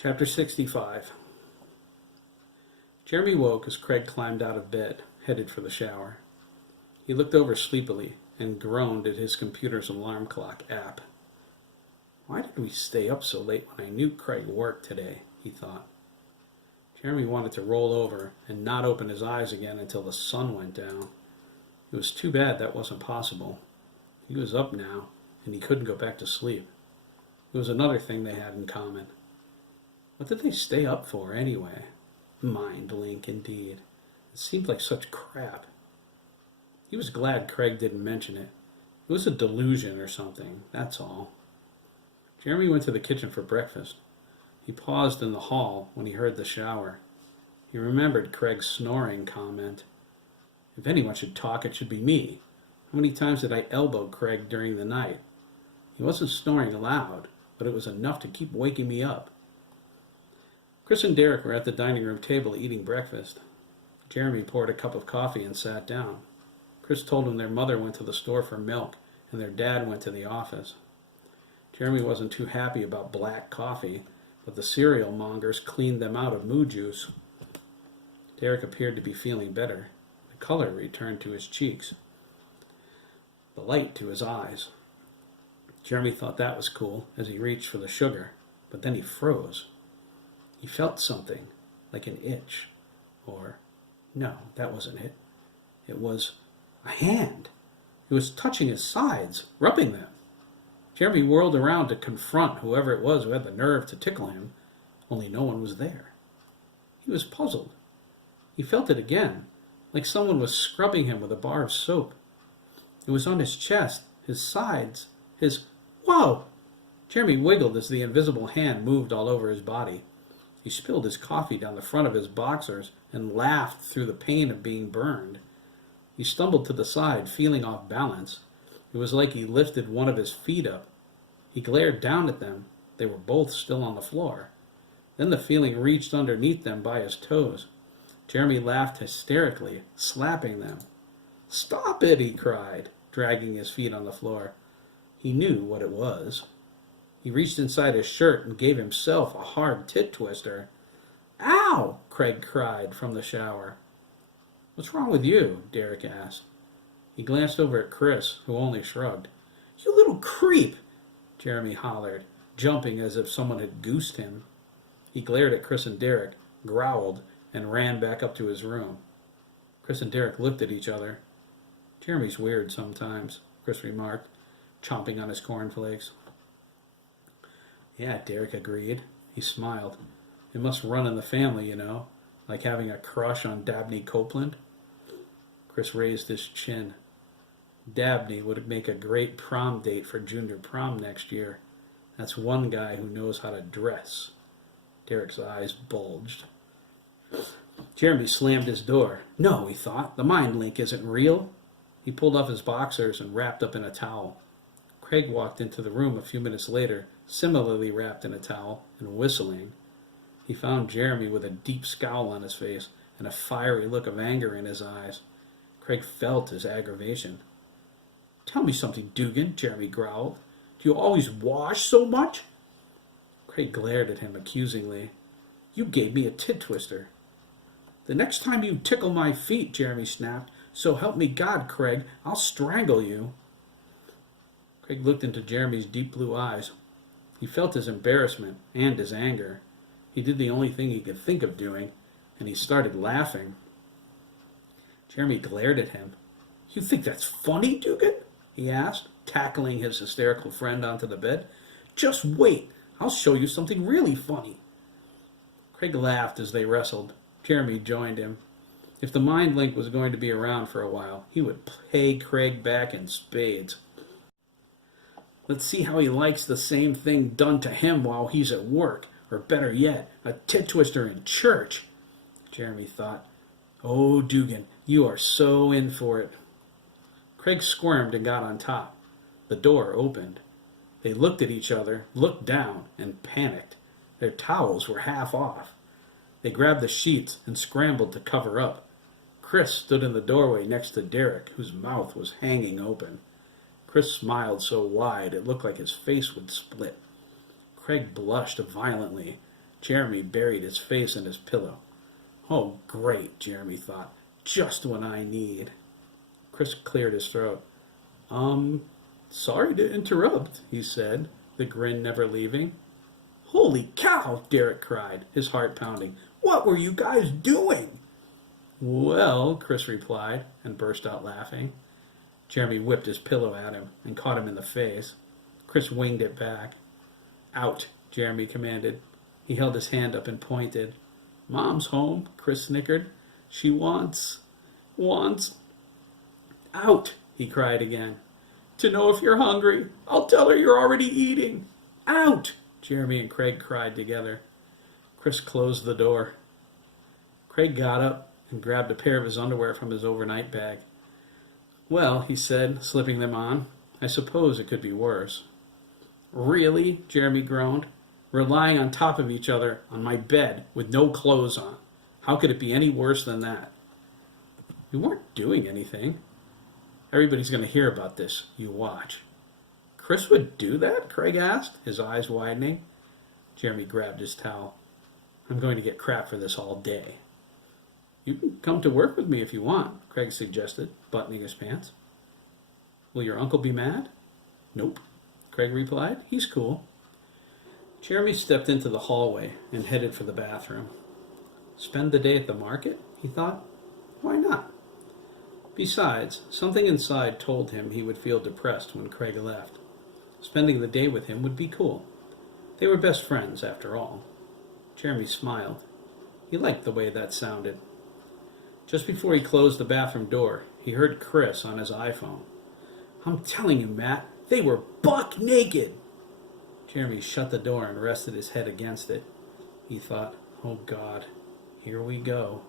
Chapter 65. Jeremy woke as Craig climbed out of bed, headed for the shower. He looked over sleepily and groaned at his computer's alarm clock app. Why did we stay up so late when I knew Craig worked today, he thought. Jeremy wanted to roll over and not open his eyes again until the sun went down. It was too bad that wasn't possible. He was up now, and he couldn't go back to sleep. It was another thing they had in common. What did they stay up for, anyway? Mind link, indeed. It seemed like such crap. He was glad Craig didn't mention it. It was a delusion or something, that's all. Jeremy went to the kitchen for breakfast. He paused in the hall when he heard the shower. He remembered Craig's snoring comment. If anyone should talk, it should be me. How many times did I elbow Craig during the night? He wasn't snoring loud, but it was enough to keep waking me up. Chris and Derek were at the dining room table eating breakfast. Jeremy poured a cup of coffee and sat down. Chris told him their mother went to the store for milk and their dad went to the office. Jeremy wasn't too happy about black coffee, but the cereal mongers cleaned them out of moo juice. Derek appeared to be feeling better. The color returned to his cheeks, the light to his eyes. Jeremy thought that was cool as he reached for the sugar, but then he froze. He felt something, like an itch. Or, no, that wasn't it. It was a hand. It was touching his sides, rubbing them. Jeremy whirled around to confront whoever it was who had the nerve to tickle him, only no one was there. He was puzzled. He felt it again, like someone was scrubbing him with a bar of soap. It was on his chest, his sides, his... Whoa! Jeremy wiggled as the invisible hand moved all over his body. He spilled his coffee down the front of his boxers and laughed through the pain of being burned. He stumbled to the side, feeling off balance. It was like he lifted one of his feet up. He glared down at them. They were both still on the floor. Then the feeling reached underneath them by his toes. Jeremy laughed hysterically, slapping them. "Stop it!" he cried, dragging his feet on the floor. He knew what it was. He reached inside his shirt and gave himself a hard tit twister. "Ow!" Craig cried from the shower. "What's wrong with you?" Derek asked. He glanced over at Chris, who only shrugged. "You little creep!" Jeremy hollered, jumping as if someone had goosed him. He glared at Chris and Derek, growled, and ran back up to his room. Chris and Derek looked at each other. "Jeremy's weird sometimes," Chris remarked, chomping on his cornflakes. "Yeah," Derek agreed. He smiled. "It must run in the family, like having a crush on Dabney Copeland." Chris raised his chin. Dabney would make a great prom date for junior prom next year. That's one guy who knows how to dress. Derek's eyes bulged. Jeremy slammed his door. No, he thought, the mind link isn't real. He pulled off his boxers and wrapped up in a towel. Craig walked into the room a few minutes later, similarly wrapped in a towel and whistling. He found Jeremy with a deep scowl on his face and a fiery look of anger in his eyes. Craig felt his aggravation. "Tell me something, Dugan," Jeremy growled. "Do you always wash so much?" Craig glared at him accusingly. "You gave me a tit twister." "The next time you tickle my feet," Jeremy snapped, "so help me God, Craig, I'll strangle you." Craig looked into Jeremy's deep blue eyes. He felt his embarrassment and his anger. He did the only thing he could think of doing, and he started laughing. Jeremy glared at him. "You think that's funny, Dugan?" he asked, tackling his hysterical friend onto the bed. "Just wait. I'll show you something really funny." Craig laughed as they wrestled. Jeremy joined him. If the mind link was going to be around for a while, he would pay Craig back in spades. Let's see how he likes the same thing done to him while he's at work, or better yet, a tit twister in church, Jeremy thought. Oh, Dugan, you are so in for it. Craig squirmed and got on top. The door opened. They looked at each other, looked down, and panicked. Their towels were half off. They grabbed the sheets and scrambled to cover up. Chris stood in the doorway next to Derek, whose mouth was hanging open. Chris smiled so wide it looked like his face would split. Craig blushed violently. Jeremy buried his face in his pillow. Oh, great, Jeremy thought. Just what I need. Chris cleared his throat. Sorry to interrupt, he said, the grin never leaving. Holy cow, Derek cried, his heart pounding. What were you guys doing? Well, Chris replied, and burst out laughing. Jeremy whipped his pillow at him and caught him in the face. Chris winged it back. Out, Jeremy commanded. He held his hand up and pointed. Mom's home, Chris snickered. She wants... Out, he cried again. To know if you're hungry. I'll tell her you're already eating. Out, Jeremy and Craig cried together. Chris closed the door. Craig got up and grabbed a pair of his underwear from his overnight bag. Well, he said, slipping them on, I suppose it could be worse. Really? Jeremy groaned. Relying on top of each other on my bed with no clothes on. How could it be any worse than that? We weren't doing anything. Everybody's going to hear about this. You watch. Chris would do that? Craig asked, his eyes widening. Jeremy grabbed his towel. I'm going to get crap for this all day. You can come to work with me if you want, Craig suggested, buttoning his pants. Will your uncle be mad? Nope, Craig replied. He's cool. Jeremy stepped into the hallway and headed for the bathroom. Spend the day at the market? He thought. Why not? Besides, something inside told him he would feel depressed when Craig left. Spending the day with him would be cool. They were best friends, after all. Jeremy smiled. He liked the way that sounded. Just before he closed the bathroom door, he heard Chris on his iPhone. I'm telling you, Matt, they were buck naked. Jeremy shut the door and rested his head against it. He thought, oh God, here we go.